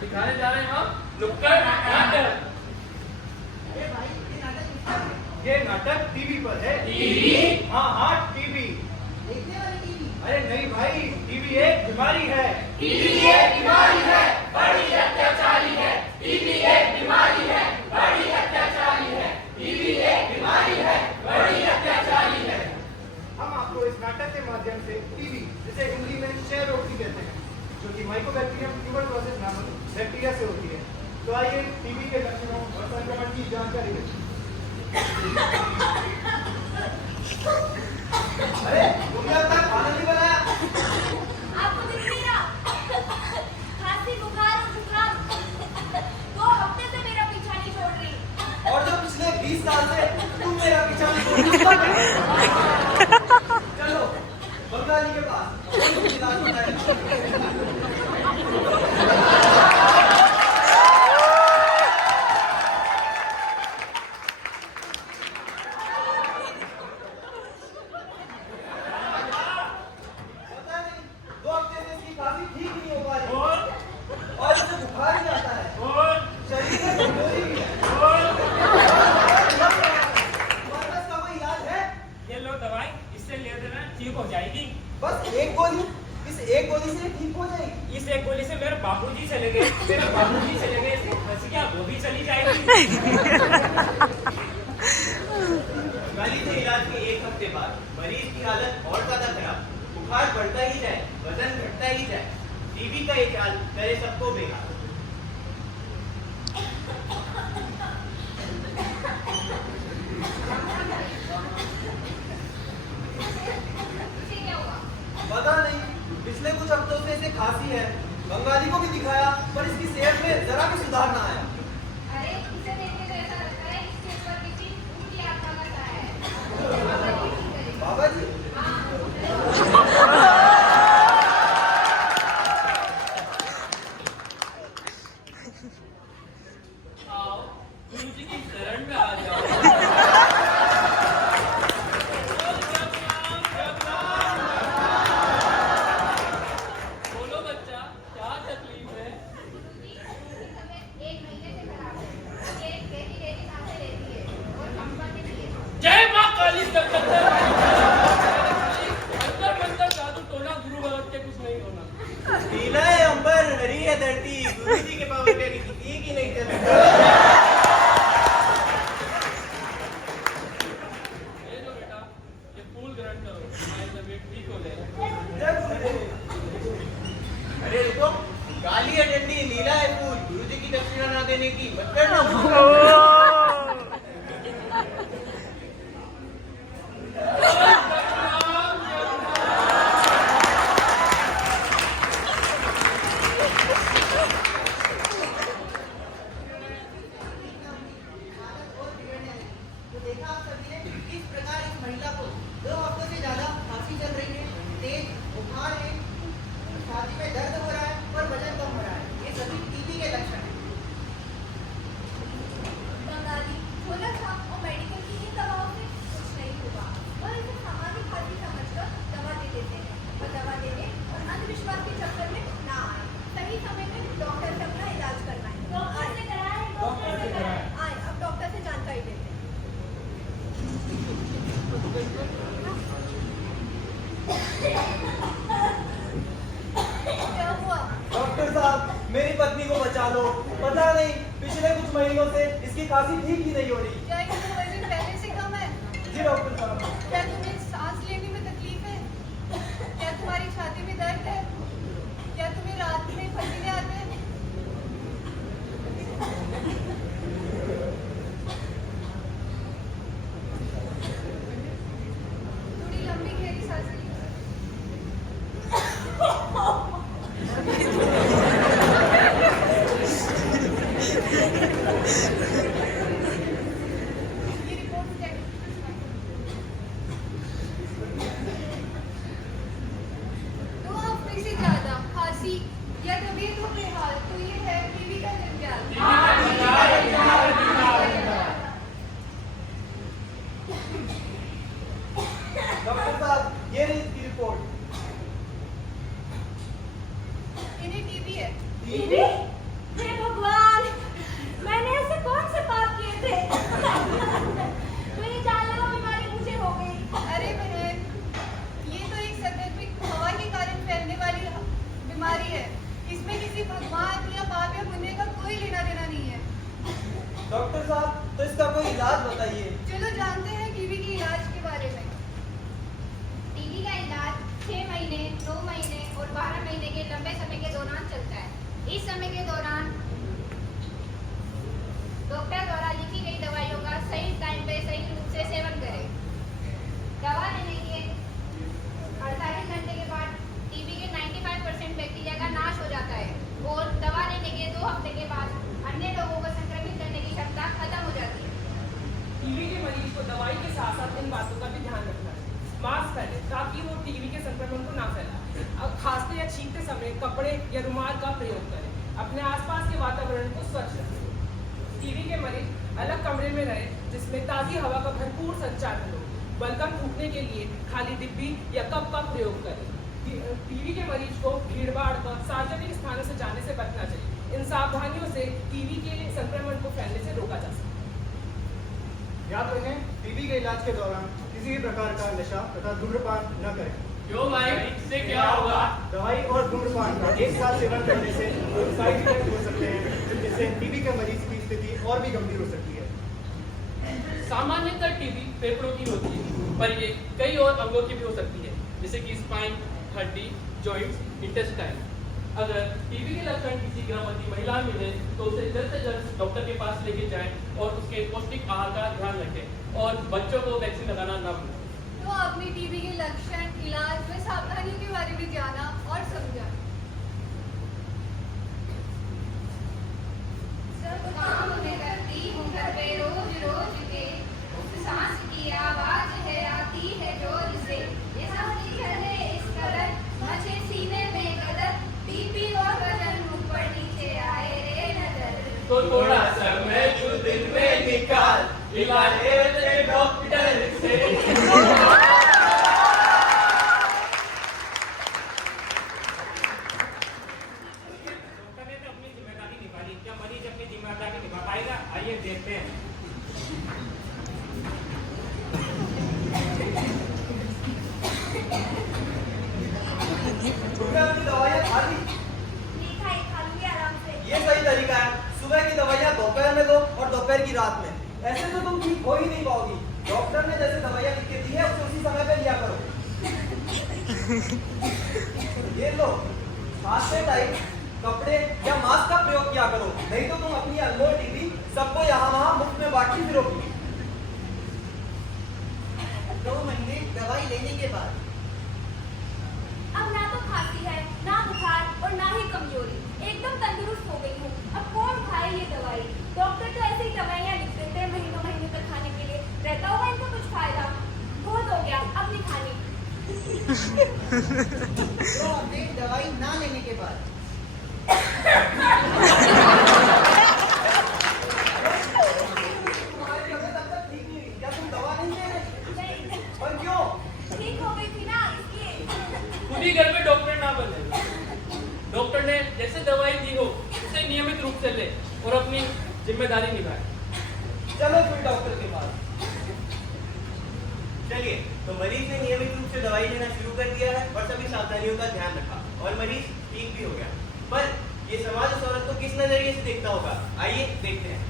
दिखाने जा रहे हैं हम नुक्कड़ नाटक। अरे भाई ये नाटक टीवी पर है। टीवी? हाँ टीवी। देखने वाली टीवी। अरे नहीं भाई, टीवी एक बीमारी है। टीवी एक बीमारी है, बड़ी अत्याचारी है। टीवी एक बीमारी है, बड़ी अत्याचारी है। टीवी एक बीमारी है, बड़ी अत्याचारी है। हम आपको इस नाटक के माध्यम से टीवी, जिसे हिंदी में क्षय रोग भी कहते हैं, जो कि माइकोबैक्टीरियम ट्यूबरक्लोसिस नामक बैक्टीरिया से होती है। तो आइए टीबी के लक्षणों और संक्रमण की जानकारी लेते हैं। अरे तुमने अब तक खाना नहीं बनाया? आपको दिख नहीं रहा? खांसी, बुखार और जुकाम 2 हफ्ते से मेरा पीछा नहीं छोड़ रही। और जो पिछले 20 साल से तुम मेरा पीछा नहीं छोड़ रही। चलो बंगाली के पास इलाज बताएं। बस एक गोली, इस एक गोली से ठीक हो जाएगी। इस एक गोली से मेरे बाबूजी चले गए, मेरे बाबूजी चले गए, इसकी हंसिया वो भी चली जाएगी। बंगाली से इलाज के 1 हफ्ते बाद मरीज की हालत और ज्यादा खराब, बुखार बढ़ता ही जाए, वजन घटता ही जाए। टीबी का ये चाल करे सबको बेकार। इसे क्या हुआ? पता नहीं, पिछले कुछ हफ्तों से इसे खांसी है। बंगाली को भी दिखाया पर इसकी सेहत में जरा भी सुधार ना आया। अरे इसे देखने तो ऐसा लगता है इस चीज पर किसी उनकी आत्मा का साया है। बाबा जी, आओ गुरुजी की शरण में आ जाओ। बोलो बच्चा, क्या तकलीफ है? गुरुजी, उसकी तबीयत 1 महीने से खराब है। ये तेजी सांसें लेती है और कंपन में नहीं है। जय माँ काली अंदर मंदिर जादू टोना गुरु भगत के कुछ नहीं होना। नीला है अंबर, हरी है धरती, गुरुजी के पावर का किसी की नहीं चलती। ये लो बेटा, ये फूल ग्रहण करो, तुम्हारी तबीयत ठीक हो जाएगी। जय गुरुदेव। अरे रुको, काली है डंडी, नीला है फूल, गुरुजी की दक्षिणा ना देने की मत करना। तो देखा आप सभी ने किस प्रकार इस महिला को 2 हफ्तों से ज्यादा खांसी चल रही है, तेज बुखार है, छाती में दर्द हो रहा है और वजन कम हो रहा है। ये सभी टीबी के लक्षण हैं। बंगाली बोला था और मेडिकल की इन दवाओं से कुछ नहीं हुआ। और इसे सामान्य खांसी समझकर दवा दे देते हैं और दवा देने और अंधविश्वास के चक्कर में ना आए। सही समय में डॉक्टर से अपना इलाज करना है। डॉक्टर से कराएं, डॉक्टर से कराएं। आए अब डॉक्टर से जानकारी देते हैं। क्या हुआ? डॉक्टर साहब, मेरी पत्नी को बचा लो। पता नहीं पिछले कुछ महीनों से इसकी खांसी ठीक ही नहीं हो रही। क्या इनका वजन पहले से कम है? जी डॉक्टर साहब। क्या तुम्हें सांस लेने में तकलीफ है? क्या तुम्हारी छाती में दर्द है? क्या तुम्हें रात में पसीने आते हैं? थोड़ी लंबी गहरी सांस लीजिए। ये रिपोर्ट चेक टीबी? डॉक्टर साहब, तो इसका कोई इलाज बताइए। चलो जानते हैं टीबी के इलाज के बारे में। टीबी का इलाज 6 महीने, 9 महीने और 12 महीने के लंबे समय के दौरान चलता है। इस समय के दौरान डॉक्टर द्वारा लिखी गई दवाइयों का सही टाइम पे सही रूप से सेवन करें। दवा लेने के 48 घंटे के बाद टीबी के 95% बैक्टीरिया का नाश हो जाता है और दवा लेने के 2 हफ्ते के बाद अन्य लोगों को संक्रमित करने की क्षमता खत्म हो जाती है। टीबी के मरीज को दवाई के साथ साथ इन बातों का भी ध्यान रखना है। मास्क पहने ताकि वो टीबी के संक्रमण को ना फैलाए। अब खांसते या छींकते समय कपड़े या रुमाल का प्रयोग करें। अपने आसपास के वातावरण को स्वच्छ रखें। टीबी के मरीज अलग कमरे में रहे जिसमें ताज़ी हवा का भरपूर संचालन हो। बलगम फूकने के लिए खाली डिब्बी या कप का प्रयोग करें। टीबी के मरीज को भीड़भाड़ व सार्वजनिक स्थानों से जाने से बचना चाहिए। इन सावधानियों से टीबी के संक्रमण को फैलने से रोका जा सकता है। याद रखें, टीबी के इलाज के दौरान किसी भी प्रकार का नशा तथा धूम्रपान न करें। क्यों भाई, इससे क्या होगा? दवाई और धूम्रपान का एक साथ सेवन करने से साइड इफेक्ट हो सकते हैं, जिससे टीबी के मरीज की स्थिति और भी गंभीर हो सकती है। सामान्यतः टीबी फेफड़ों की होती है, पर ये कई और अंगों की भी हो सकती है, जैसे कि स्पाइन, हड्डी, जॉइंट्स, इंटेस्टाइन। अगर टीबी के लक्षण किसी गर्भवती महिला में मिले तो उसे जल्द से जल्द डॉक्टर के पास लेके जाएं और उसके पौष्टिक आहार का ध्यान रखें और बच्चों को वैक्सीन लगाना न भूलें। तो आपने टीबी के लक्षण, इलाज व सावधानियों के बारे में जाना और समझा। सब काम मैं करती हूँ घर पे रोज रोज के, उस सांस की आवाज है आती है जोर से। ये सब है इस कदर मचे सीने में कदर, बीपी और वजन ऊपर नीचे आए रे नजर। तो थोड़ा समय जो दिन में निकाल, इलाज है डॉक्टर से। आइए देखते हैं। तुमने अपनी दवाइयाँ खा ली? लिखा है खा लूंगी आराम से। ये सही तरीका है। सुबह की दवाइयाँ दोपहर में दो और दोपहर की रात में। ऐसे तो तुम ठीक हो ही नहीं पाओगी। डॉक्टर ने जैसे दवाइयाँ लिख के दी है उसे उसी समय पे लिया करो। ये लो, हाथ से टाइट कपड़े या मास्क का प्रयोग किया करो, नहीं तो तुम अपनी अनमोल टीबी सबको यहाँ वहाँ मुफ्त में बांटती फिरोगी। 2 महीने दवाई लेने के बाद अब ना तो खांसी है, ना बुखार और ना ही कमजोरी, एकदम तंदुरुस्त हो गई हूँ। अब कौन खाए ये दवाई? डॉक्टर तो ऐसे ही दवाइयाँ लिख देते हैं महीनों महीने तक खाने के लिए। रहता होगा इनको कुछ फायदा। बहुत हो गया, अब नहीं खानी। 2 हफ्ते दवाई ना लेने के बाद तुम्हारी तबीयत अब तक ठीक नहीं हुई, क्या तुम दवा नहीं ले रहे? और क्यों? ठीक हो गई थी ना इसलिए। खुद ही घर पे डॉक्टर ना बने। डॉक्टर ने जैसे दवाई दी हो उसे नियमित रूप से ले और अपनी जिम्मेदारी निभाए। चलो फिर डॉक्टर के पास। चलिए, तो मरीज ने नियमित रूप से दवाई लेना शुरू कर दिया है और सभी सावधानियों का ध्यान रखा और मरीज ठीक भी हो गया। पर ये समाज उस औरत को किस नजरिए से देखता होगा, आइए देखते हैं।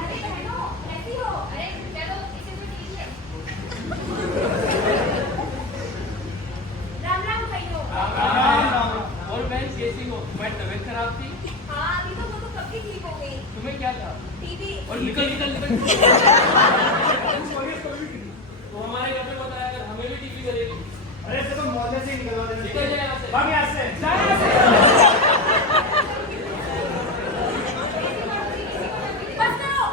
अरे बहनों, कैसी हो? अरे चलो इसे तो लीजिए। राम राम भाइयों। और बहन कैसी हो? तुम्हारी तबीयत खराब थी? हाँ, अभी तो वो तो कब की ठीक हो गई। तुम्हें क्या था? टीबी। और निकल तो हमारे घर में बताया अगर हमें भी टीबी करेगी। अरे इससे तो मोहल्ले से ही निकलवा देना निकल जाए यहाँ से। भाग यहाँ से। बस करो।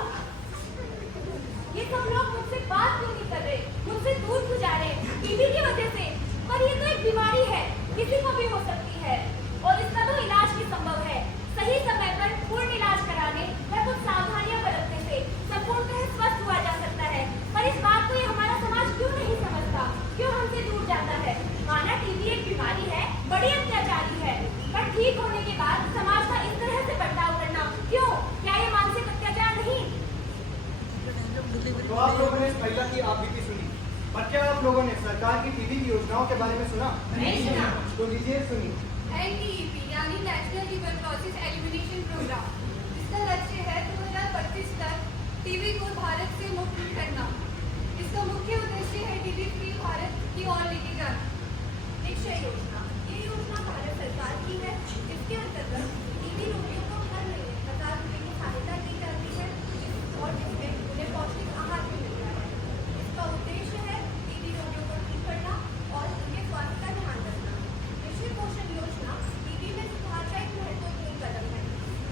ये सब लोग मुझसे बात क्यों नहीं कर रहे? मुझसे दूर क्यों जा रहे हैं? टीबी की वजह से। पर ये तो एक बीमारी है, किसी को भी हो सकती है और इसका तो इलाज भी संभव है। सही समय पर पूर्ण इलाज कराने या कुछ सावधानियां बरतने से संपूर्णतः स्वस्थ हुआ जा सकता है। पर इस बात को ये हमारा समाज क्यों नहीं समझता? क्यों हमसे दूर जाता है? माना टीबी एक बीमारी है, बड़ी अत्याचारी है, पर ठीक होने के बाद समाज का इस तरह से बर्ताव करना क्यों? क्या ये मानसिक अत्याचार नहीं? तो आप लोगों ने इस महिला की आप बीती सुनी। और क्या आप लोगों ने सरकार की टीबी की योजनाओं के बारे में सुना? नहीं सुना। तो लीजिए सुनिए। NTEP यानी नेशनल ट्यूबरक्लोसिस एलिमिनेशन प्रोग्राम, जिसका लक्ष्य है 2025 तक टीबी को भारत से मुक्त करना। इसका मुख्य उद्देश्य है टीबी फ्री भारत की ओर लेके जाना। निश्चय योजना, ये योजना भारत सरकार की है, जिसके अंतर्गत टीबी रोगियों को हर महीने 1000 रुपये की सहायता दी जाती है और जिसमें उन्हें पौष्टिक आहार भी मिलता है। इसका उद्देश्य है टीबी रोगियों को ठीक करना और उनके स्वास्थ्य का ध्यान रखना। निश्चित पोषण योजना टीबी में सुधार का एक महत्वपूर्ण कदम है,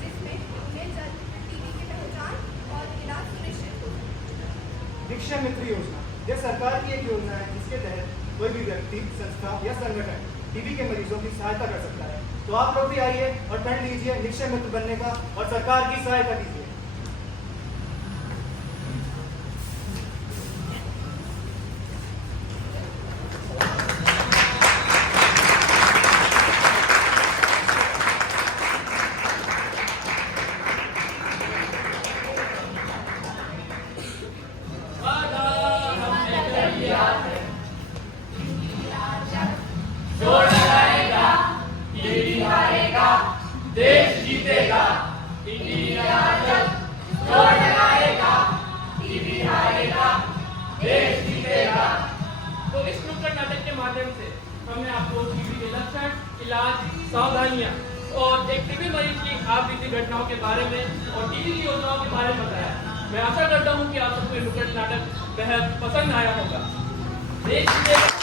जिसमें उन्हें जल्द टीबी की पहचान और इलाज सुनिश्चित हो सके। शिक्षा मित्र योजना, यह सरकार की एक योजना है जिसके तहत कोई भी व्यक्ति, संस्था या संगठन टीबी के मरीजों की सहायता कर सकता है। तो आप लोग भी आइए और टर्न लीजिए निक्षय मित्र बनने का और सरकार की सहायता कीजिए। जोर लगाएगा, टीबी हारेगा, देश जीतेगा। इंडिया जब जोर लगाएगा, टीबी हारेगा, देश जीतेगा। तो इस नुक्कड़ नाटक के माध्यम से हमने आपको टीबी के लक्षण, इलाज, सावधानियां और एक टीबी मरीज की आप बीती घटनाओं के बारे में और टीबी की योजनाओं के बारे में बताया। मैं आशा करता हूं कि आप सबको ये नुक्कड़ नाटक बेहद पसंद आया होगा। देश जीतेगा।